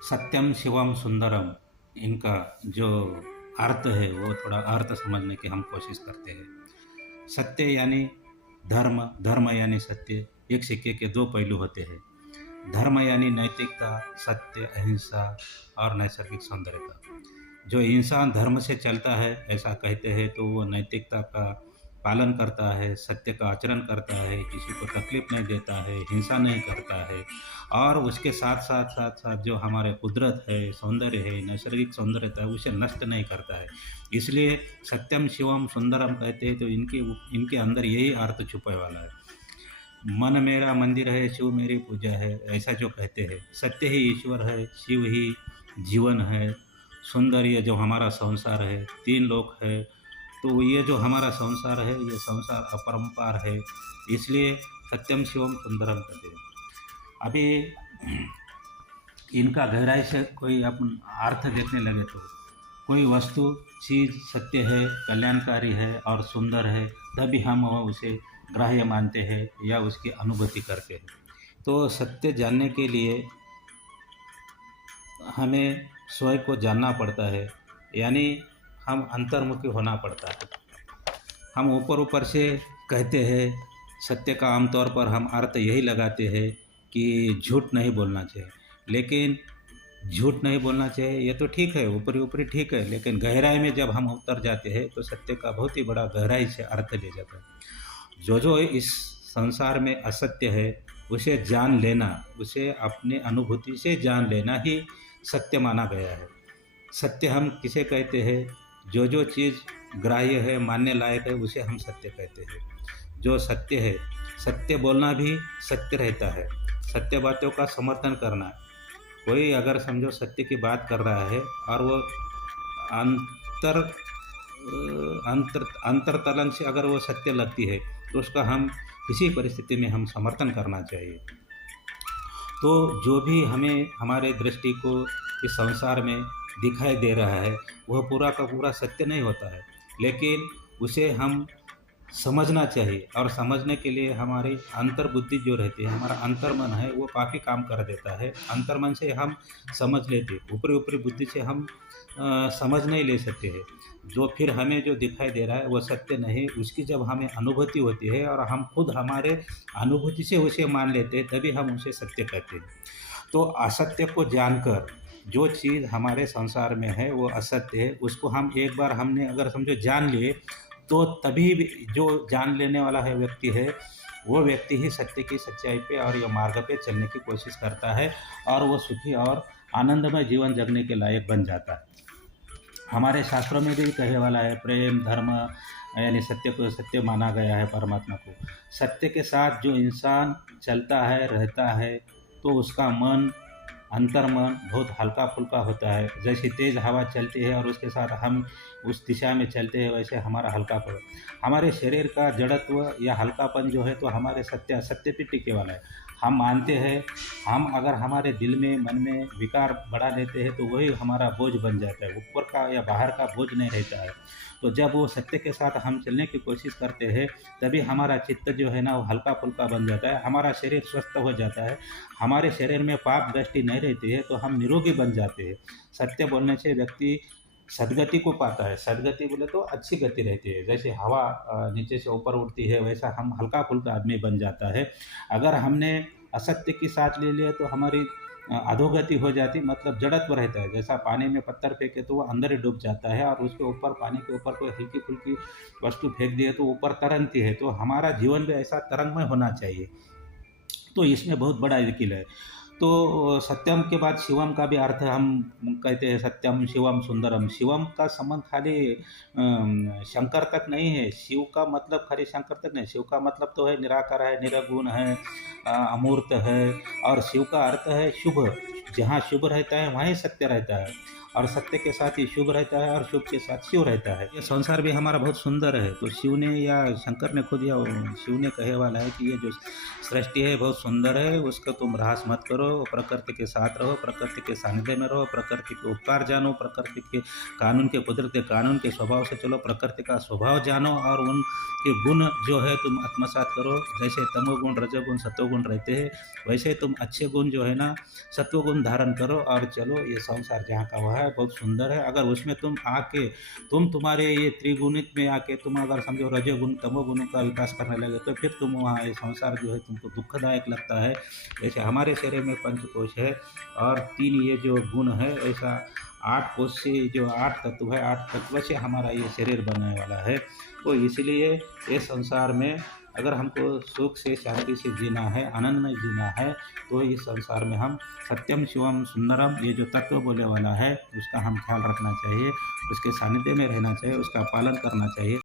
सत्यम शिवम सुंदरम, इनका जो अर्थ है वो थोड़ा अर्थ समझने की हम कोशिश करते हैं। सत्य यानी धर्म, धर्म यानी सत्य। एक सिक्के के दो पहलू होते हैं। धर्म यानी नैतिकता, सत्य, अहिंसा और नैसर्गिक सौंदर्यता। जो इंसान धर्म से चलता है ऐसा कहते हैं तो वो नैतिकता का पालन करता है, सत्य का आचरण करता है, किसी को तकलीफ नहीं देता है, हिंसा नहीं करता है, और उसके साथ साथ साथ साथ जो हमारे कुदरत है, सौंदर्य है, नैसर्गिक सौंदर्यता है, उसे नष्ट नहीं करता है। इसलिए सत्यम शिवम सुंदरम कहते हैं तो इनके इनके अंदर यही अर्थ छुपा वाला है। मन मेरा मंदिर है, शिव मेरी पूजा है, ऐसा जो कहते हैं। सत्य ही ईश्वर है, शिव ही जीवन है, सौंदर्य जो हमारा संसार है, तीन लोक है। तो ये जो हमारा संसार है ये संसार अपरंपार है, इसलिए सत्यम शिवम सुंदरम कहते हैं। अभी इनका गहराई से कोई अपन अर्थ देखने लगे तो कोई वस्तु चीज़ सत्य है, कल्याणकारी है और सुंदर है, तभी हम उसे ग्राह्य मानते हैं या उसकी अनुभूति करते हैं। तो सत्य जानने के लिए हमें स्वयं को जानना पड़ता है, यानी हम अंतर्मुखी होना पड़ता है। हम ऊपर ऊपर से कहते हैं सत्य का, आमतौर पर हम अर्थ यही लगाते हैं कि झूठ नहीं बोलना चाहिए। लेकिन झूठ नहीं बोलना चाहिए ये तो ठीक है, ऊपरी ऊपरी ठीक है, लेकिन गहराई में जब हम उतर जाते हैं तो सत्य का बहुत ही बड़ा गहराई से अर्थ ले जाता है। जो जो इस संसार में असत्य है उसे जान लेना, उसे अपने अनुभूति से जान लेना ही सत्य माना गया है। सत्य हम किसे कहते हैं? जो जो चीज़ ग्राह्य है, मानने लायक है, उसे हम सत्य कहते हैं। जो सत्य है, सत्य बोलना भी सत्य रहता है, सत्य बातों का समर्थन करना। कोई अगर समझो सत्य की बात कर रहा है और वो अंतर अंतरतलन से अगर वो सत्य लगती है तो उसका हम किसी परिस्थिति में हम समर्थन करना चाहिए। तो जो भी हमें हमारे दृष्टि को इस संसार में दिखाई दे रहा है वह पूरा का पूरा सत्य नहीं होता है, लेकिन उसे हम समझना चाहिए। और समझने के लिए हमारी अंतर्बुद्धि जो रहती है, हमारा अंतर्मन है, वो काफ़ी काम कर देता है। अंतर्मन से हम समझ लेते, ऊपरी ऊपरी बुद्धि से हम समझ नहीं ले सकते हैं। जो फिर हमें जो दिखाई दे रहा है वो सत्य नहीं, उसकी जब हमें अनुभूति होती है और हम खुद हमारे अनुभूति से उसे मान लेते हैं तभी हम उसे सत्य कहते हैं। तो असत्य को जानकर, जो चीज़ हमारे संसार में है वो असत्य है, उसको हम एक बार हमने अगर समझो जान लिए तो तभी जो जान लेने वाला है व्यक्ति है, वो व्यक्ति ही सत्य की सच्चाई पे और ये मार्ग पे चलने की कोशिश करता है और वो सुखी और आनंदमय जीवन जगने के लायक बन जाता है। हमारे शास्त्रों में भी कहे वाला है, प्रेम धर्म यानी सत्य को सत्य माना गया है परमात्मा को। सत्य के साथ जो इंसान चलता है, रहता है, तो उसका मन, अंतर्मन बहुत हल्का फुल्का होता है। जैसे तेज़ हवा चलती है और उसके साथ हम उस दिशा में चलते हैं, वैसे हमारा हल्कापन, हमारे शरीर का जड़त्व या हल्कापन जो है तो हमारे सत्य असत्य पे टिके वाला है। हम मानते हैं, हम अगर हमारे दिल में मन में विकार बढ़ा लेते हैं तो वही हमारा बोझ बन जाता है, ऊपर का या बाहर का बोझ नहीं रहता है। तो जब वो सत्य के साथ हम चलने की कोशिश करते हैं तभी हमारा चित्त जो है ना वो हल्का फुल्का बन जाता है, हमारा शरीर स्वस्थ हो जाता है, हमारे शरीर में पाप दृष्टि नहीं रहती है, तो हम निरोगी बन जाते हैं। सत्य बोलने से व्यक्ति सदगति को पाता है। सदगति बोले तो अच्छी गति रहती है, जैसे हवा नीचे से ऊपर उड़ती है वैसा हम हल्का फुल्का आदमी बन जाता है। अगर हमने असत्य की साथ ले लिया तो हमारी अधोगति हो जाती, मतलब जड़त्व रहता है। जैसा पानी में पत्थर फेंके तो वो अंदर ही डूब जाता है और उसके ऊपर, पानी के ऊपर कोई हल्की फुल्की वस्तु फेंक दिए तो ऊपर तरंगती है। तो हमारा जीवन भी ऐसा तरंगमय होना चाहिए। तो इसमें बहुत बड़ा वकील है। तो सत्यम के बाद शिवम का भी अर्थ हम कहते हैं, सत्यम शिवम सुंदरम। शिवम का संबंध खाली शंकर तक नहीं है, शिव का मतलब खाली शंकर तक नहीं, शिव का मतलब तो है निराकार है, निरगुण है, अमूर्त है। और शिव का अर्थ है शुभ, जहाँ शुभ रहता है वहीं सत्य रहता है। और सत्य के साथ ही शुभ रहता है और शुभ के साथ शिव रहता है। ये संसार भी हमारा बहुत सुंदर है। तो शिव ने या शंकर ने खुद या शिव ने कहे वाला है कि ये जो सृष्टि है बहुत सुंदर है, उसका तुम ह्रास मत करो, प्रकृति के साथ रहो, प्रकृति के सानिध्य में रहो, प्रकृति के उपकार जानो, प्रकृति के कानून के कुदरती कानून के स्वभाव से चलो, प्रकृति का स्वभाव जानो और उनके गुण जो है तुम आत्मसात करो। जैसे तमोगुण रजोगुण सत्वगुण रहते हैं, वैसे तुम अच्छे गुण जो है ना सत्वगुण धारण करो और चलो। ये संसार जहाँ का वह है बहुत सुंदर है। अगर उसमें तुम आके तुम्हारे ये त्रिगुणित में आके तुम अगर समझो रजोगुण तमोगुण का विकास करने लगे तो फिर तुम वहाँ ये संसार जो है तुमको दुखदायक लगता है। जैसे हमारे शरीर में पंचकोश है और 3 ये जो गुण है, ऐसा 8 कोश से जो 8 तत्व है, 8 तत्व से हमारा ये शरीर बनने वाला है। तो इसलिए ये संसार में अगर हमको सुख से शांति से जीना है, आनंद में जीना है, तो इस संसार में हम सत्यम शिवम सुंदरम ये जो तत्व बोले वाला है उसका हम ख्याल रखना चाहिए, उसके सानिध्य में रहना चाहिए, उसका पालन करना चाहिए।